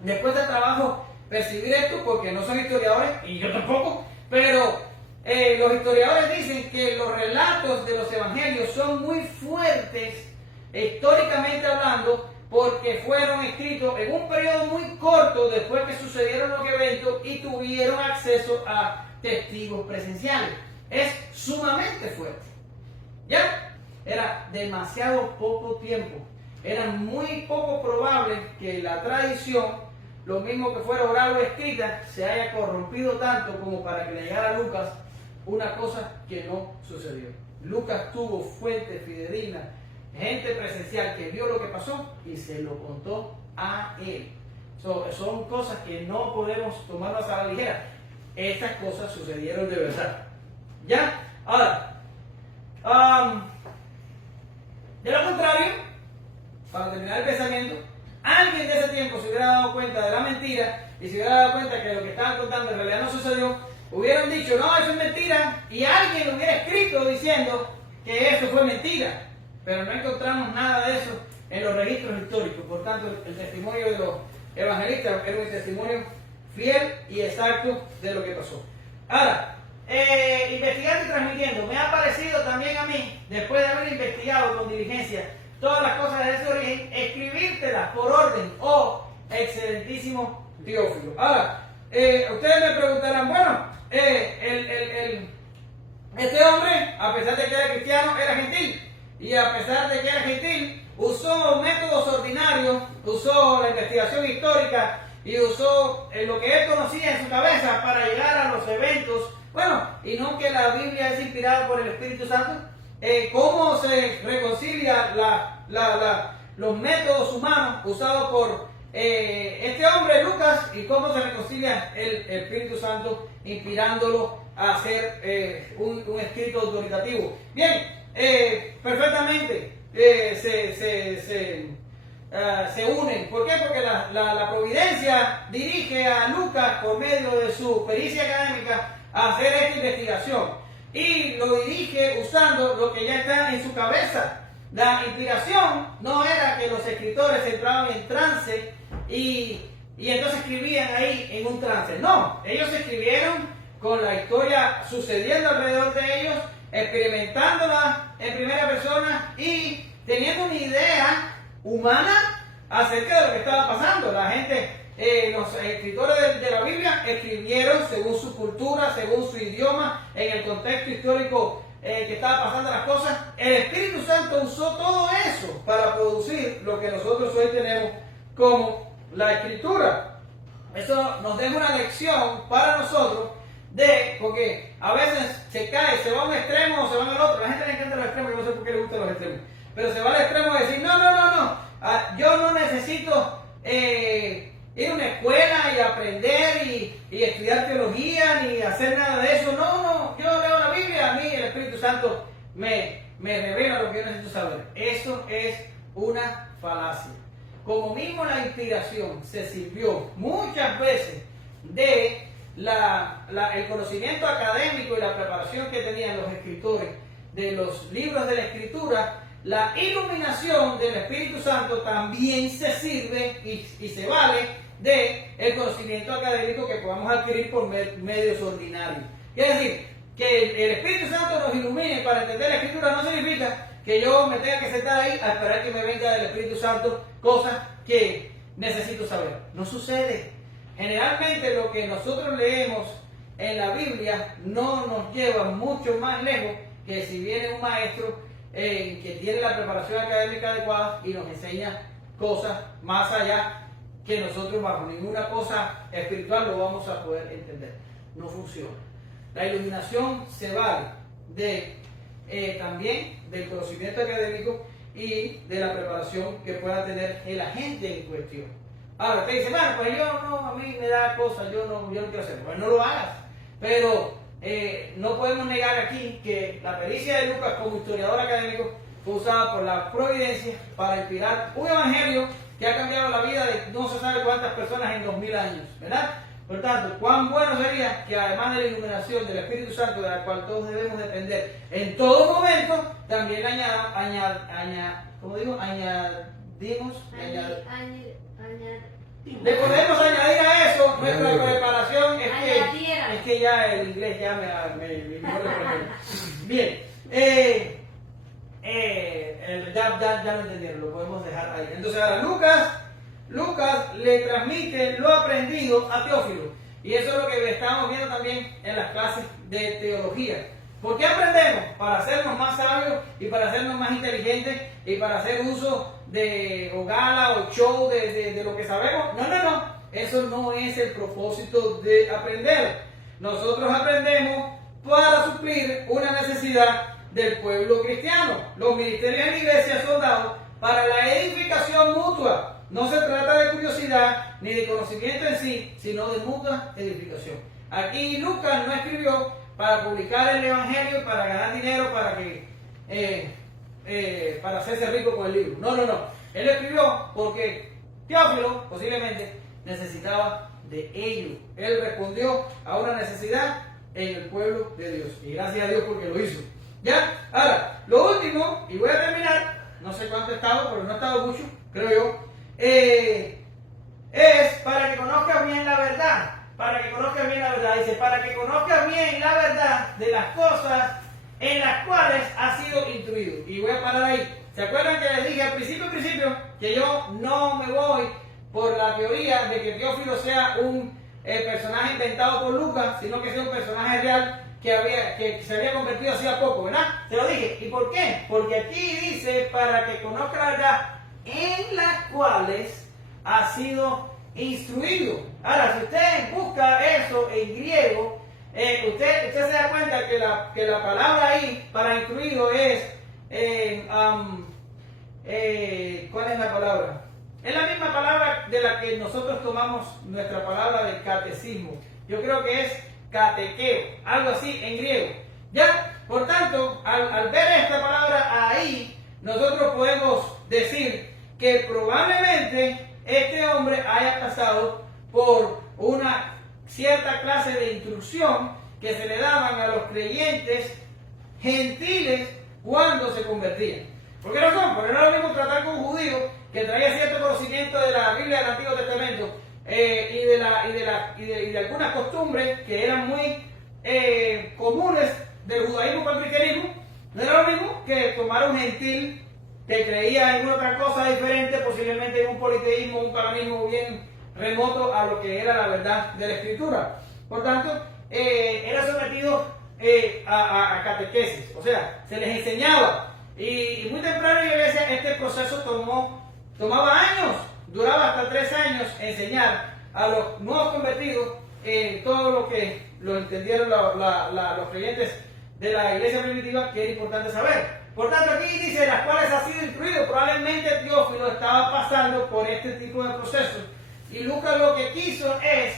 después del trabajo, percibir esto, porque no son historiadores, y yo tampoco, pero los historiadores dicen que los relatos de los evangelios son muy fuertes, históricamente hablando, porque fueron escritos en un periodo muy corto después que sucedieron los eventos y tuvieron acceso a testigos presenciales. Es sumamente fuerte. ¿Ya? Era demasiado poco tiempo. Era muy poco probable que la tradición, lo mismo que fuera oral o escrita, se haya corrompido tanto como para que le llegara a Lucas una cosa que no sucedió. Lucas tuvo fuente fidedigna, gente presencial que vio lo que pasó y se lo contó a él. Son cosas que no podemos tomarlas a la ligera. Estas cosas sucedieron de verdad. ¿Ya? Ahora, de lo contrario, para terminar el pensamiento, alguien de ese tiempo se hubiera dado cuenta de la mentira y se hubiera dado cuenta que lo que estaban contando en realidad no sucedió, hubieran dicho, no, eso es mentira, y alguien lo hubiera escrito diciendo que eso fue mentira. Pero no encontramos nada de eso en los registros históricos. Por tanto, el testimonio de los evangelistas era un testimonio fiel y exacto de lo que pasó. Ahora, investigando y transmitiendo, me ha parecido también a mí, después de haber investigado con diligencia todas las cosas de ese origen, escribírtelas por orden, oh excelentísimo Teófilo. Ahora, ustedes me preguntarán, bueno, este hombre, a pesar de que era cristiano, era gentil. Y a pesar de que era gentil, usó métodos ordinarios, usó la investigación histórica y usó lo que él conocía en su cabeza para llegar a los eventos. Bueno, y no que la Biblia es inspirada por el Espíritu Santo. ¿Cómo se reconcilia los métodos humanos usados por este hombre, Lucas, y cómo se reconcilia el Espíritu Santo inspirándolo a hacer un escrito autoritativo? Bien. Perfectamente se unen. ¿Por qué? Porque la providencia dirige a Lucas por medio de su pericia académica a hacer esta investigación y lo dirige usando lo que ya está en su cabeza. La inspiración no era que los escritores entraban en trance y entonces escribían ahí en un trance. No, ellos escribieron con la historia sucediendo alrededor de ellos, experimentándola en primera persona y teniendo una idea humana acerca de lo que estaba pasando. La gente, los escritores de la Biblia escribieron según su cultura, según su idioma, en el contexto histórico que estaba pasando las cosas. El Espíritu Santo usó todo eso para producir lo que nosotros hoy tenemos como la Escritura. Eso nos deja una lección para nosotros porque a veces se cae, se va a un extremo o se va al otro. La gente le encanta los extremos, yo no sé por qué le gustan los extremos, pero se va al extremo de decir, no, yo no necesito ir a una escuela y aprender y estudiar teología ni hacer nada de eso. No, yo leo la Biblia, a mí el Espíritu Santo me revela lo que yo necesito saber. Eso es una falacia. Como mismo la inspiración se sirvió muchas veces de el conocimiento académico y la preparación que tenían los escritores de los libros de la Escritura, la iluminación del Espíritu Santo también se sirve y se vale de el conocimiento académico que podamos adquirir por medios ordinarios. Es decir, que el Espíritu Santo nos ilumine para entender la Escritura no significa que yo me tenga que sentar ahí a esperar que me venga del Espíritu Santo cosas que necesito saber. No sucede. Generalmente lo que nosotros leemos en la Biblia no nos lleva mucho más lejos que si viene un maestro que tiene la preparación académica adecuada y nos enseña cosas más allá que nosotros bajo ninguna cosa espiritual lo vamos a poder entender. No funciona. La iluminación se vale también del conocimiento académico y de la preparación que pueda tener el agente en cuestión. Ahora, usted dice, bueno, pues yo no, a mí me da cosas, yo no quiero hacer. Pues no lo hagas. Pero no podemos negar aquí que la pericia de Lucas como historiador académico fue usada por la providencia para inspirar un evangelio que ha cambiado la vida de no se sabe cuántas personas en 2000 años, ¿verdad? Por tanto, cuán bueno sería que además de la iluminación del Espíritu Santo, de la cual todos debemos depender en todo momento, también le podemos añadir a eso nuestra preparación. Es que ya el inglés ya me bien, ya lo entendieron, lo podemos dejar ahí. Entonces ahora Lucas le transmite lo aprendido a Teófilo. Y eso es lo que estamos viendo también en las clases de teología. ¿Por qué aprendemos? Para hacernos más sabios y para hacernos más inteligentes y para hacer uso de gala o show de lo que sabemos. No. Eso no es el propósito de aprender. Nosotros aprendemos para suplir una necesidad del pueblo cristiano. Los ministerios en la iglesia son dados para la edificación mutua. No se trata de curiosidad ni de conocimiento en sí, sino de mutua edificación. Aquí Lucas no escribió para publicar el evangelio, para ganar dinero, para hacerse rico con el libro. No. Él lo escribió porque Teófilo posiblemente necesitaba de ello. Él respondió a una necesidad en el pueblo de Dios. Y gracias a Dios porque lo hizo. ¿Ya? Ahora, lo último, y voy a terminar, no sé cuánto he estado, pero no he estado mucho, creo yo, es para que conozcas bien la verdad. Para que conozcas bien la verdad. Dice, para que conozcas bien la verdad de las cosas en las cuales has sido instruido. Y voy a parar ahí. ¿Se acuerdan que les dije al principio que yo no me voy por la teoría de que Teófilo sea un personaje inventado por Lucas, sino que sea un personaje real que se había convertido hacía poco, ¿verdad? Se lo dije. ¿Y por qué? Porque aquí dice para que conozca la verdad en las cuales ha sido instruido. Ahora, si usted busca eso en griego, usted se da cuenta que la palabra ahí para instruido es ¿cuál es la palabra? Es la misma palabra de la que nosotros tomamos nuestra palabra de catecismo. Yo creo que es catequeo, algo así en griego. ¿Ya? Por tanto, al ver esta palabra ahí, nosotros podemos decir que probablemente este hombre haya pasado por una cierta clase de instrucción que se le daban a los creyentes gentiles cuando se convertían. ¿Por qué razón? Porque no es lo mismo tratar con un judío que traía cierto conocimiento de la Biblia del Antiguo Testamento y de algunas costumbres que eran muy comunes del judaísmo para el cristianismo no era lo mismo que tomar a un gentil que creía en otra cosa diferente, posiblemente en un politeísmo, un paganismo bien remoto a lo que era la verdad de la Escritura. Por tanto, era sometido a catequesis, o sea, se les enseñaba. Y muy temprano en la iglesia este proceso tomaba años, duraba hasta 3 años enseñar a los nuevos convertidos todo lo que lo entendieron los creyentes de la iglesia primitiva que era importante saber. Por tanto, aquí dice las cuales ha sido instruido. Probablemente Teófilo estaba pasando por este tipo de procesos. Y Lucas lo que quiso es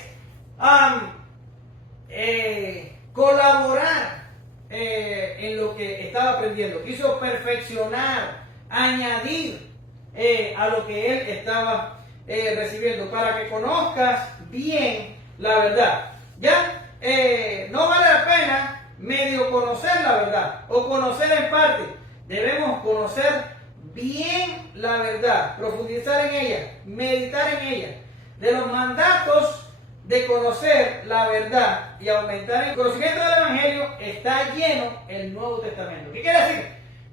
colaborar en lo que estaba aprendiendo. Quiso perfeccionar, añadir a lo que él estaba recibiendo para que conozcas bien la verdad. ¿Ya? No vale la pena medio conocer la verdad o conocer en parte. Debemos conocer bien la verdad, profundizar en ella, meditar en ella. De los mandatos de conocer la verdad y aumentar el conocimiento del Evangelio está lleno el Nuevo Testamento. ¿Qué quiere decir?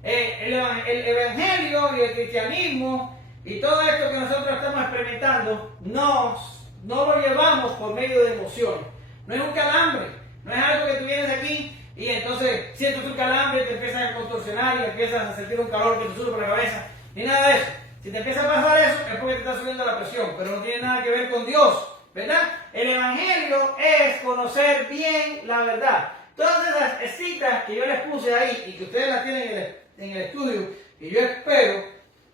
El Evangelio y el cristianismo y todo esto que nosotros estamos experimentando no lo llevamos por medio de emociones. No es un calambre, no es algo que tú vienes aquí y entonces sientes un calambre y te empiezas a contorsionar y empiezas a sentir un calor que te sube por la cabeza, ni nada de eso. Si te empieza a pasar eso es porque te está subiendo la presión, pero no tiene nada que ver con Dios, ¿verdad? El Evangelio es conocer bien la verdad. Todas esas citas que yo les puse ahí y que ustedes las tienen en el estudio, y yo espero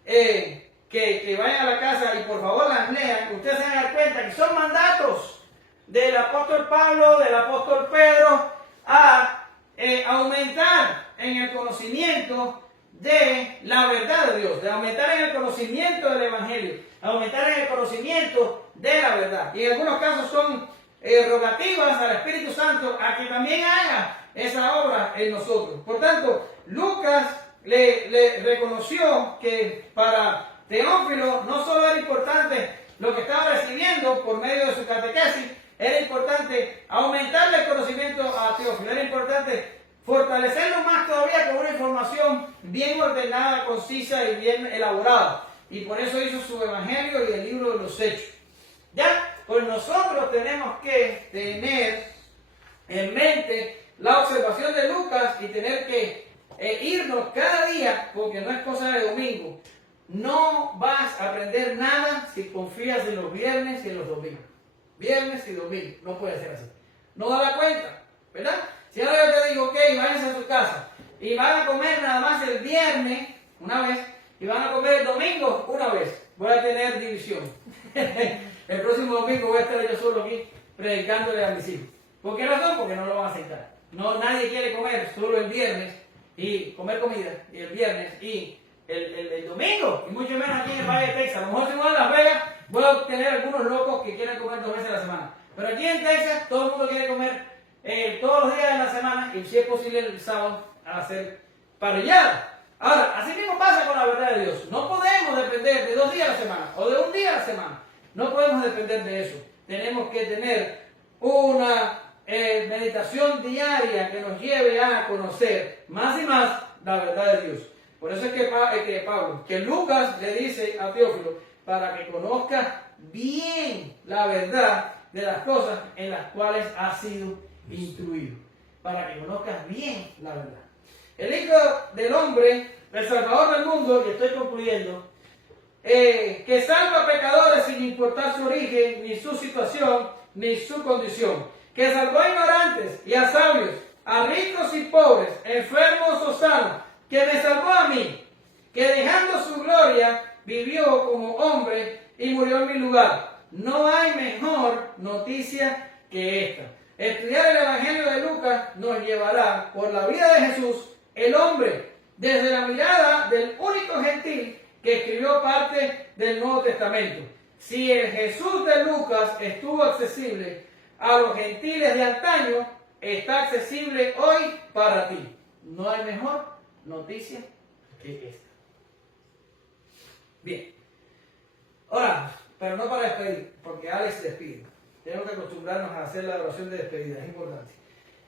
que vayan a la casa y por favor las lean, ustedes se van a dar cuenta que son mandatos del apóstol Pablo, del apóstol Pedro, a aumentar en el conocimiento de la verdad de Dios, de aumentar en el conocimiento del Evangelio, aumentar en el conocimiento de la verdad. Y en algunos casos son rogativas al Espíritu Santo a que también haga esa obra en nosotros. Por tanto, Lucas le reconoció que para Teófilo no solo era importante lo que estaba recibiendo por medio de su catequesis, era importante aumentarle el conocimiento a Teófilo, era importante fortalecerlo más todavía con una información bien ordenada, concisa y bien elaborada. Y por eso hizo su Evangelio y el libro de los Hechos. ¿Ya? Pues nosotros tenemos que tener en mente la observación de Lucas y tener que irnos cada día, porque no es cosa de domingo. No vas a aprender nada si confías en los viernes y en los domingos. Viernes y domingo, no puede ser así. No da la cuenta, ¿verdad? Si ahora yo te digo, ok, váyanse a su casa y van a comer nada más el viernes una vez y van a comer el domingo una vez, voy a tener división. El próximo domingo voy a estar yo solo aquí predicándole a mis hijos. ¿Por qué razón? Porque no lo van a aceptar. No, nadie quiere comer solo el viernes y comer comida y el viernes y el domingo, y mucho menos aquí en el Valle de Texas. A lo mejor si voy a Las Vegas voy a tener algunos locos que quieren comer 2 veces a la semana. Pero aquí en Texas todo el mundo quiere comer todos los días de la semana y si es posible el sábado a hacer parrillada. Ahora, así mismo pasa con la verdad de Dios. No podemos depender de 2 días a la semana o de 1 día a la semana. No podemos depender de eso. Tenemos que tener una meditación diaria que nos lleve a conocer más y más la verdad de Dios. Por eso es que Lucas le dice a Teófilo para que conozca bien la verdad de las cosas en las cuales ha sido instruido. Para que conozcas bien la verdad. El Hijo del Hombre, el Salvador del mundo, y estoy concluyendo, que salva a pecadores sin importar su origen, ni su situación, ni su condición, que salvó a ignorantes y a sabios, a ricos y pobres, enfermos o sanos, que me salvó a mí, que dejando su gloria vivió como hombre y murió en mi lugar. No hay mejor noticia que esta. Estudiar el Evangelio de Lucas nos llevará por la vida de Jesús, el hombre, desde la mirada del único gentil que escribió parte del Nuevo Testamento. Si el Jesús de Lucas estuvo accesible a los gentiles de antaño, está accesible hoy para ti. No hay mejor noticia que esta. Bien. Ahora, pero no para despedir, porque Alex despide. Tenemos que acostumbrarnos a hacer la oración de despedida, es importante.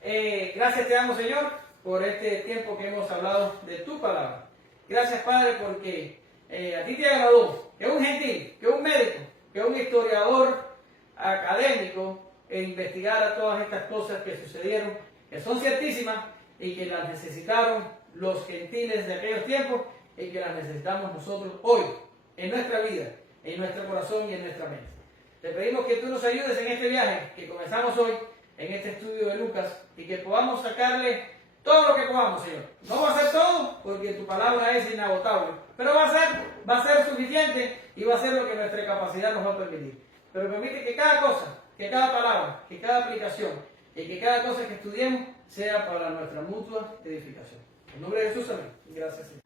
Gracias te damos, Señor, por este tiempo que hemos hablado de tu palabra. Gracias, Padre, porque a ti te agradó que un gentil, que un médico, que un historiador académico investigara todas estas cosas que sucedieron, que son ciertísimas y que las necesitaron los gentiles de aquellos tiempos y que las necesitamos nosotros hoy, en nuestra vida, en nuestro corazón y en nuestra mente. Te pedimos que tú nos ayudes en este viaje que comenzamos hoy, en este estudio de Lucas, y que podamos sacarle todo lo que podamos, Señor. No va a ser todo, porque tu palabra es inagotable, pero va a ser suficiente y va a ser lo que nuestra capacidad nos va a permitir. Pero permite que cada cosa, que cada palabra, que cada aplicación y que cada cosa que estudiemos sea para nuestra mutua edificación. En nombre de Jesús, amén. Gracias, Señor.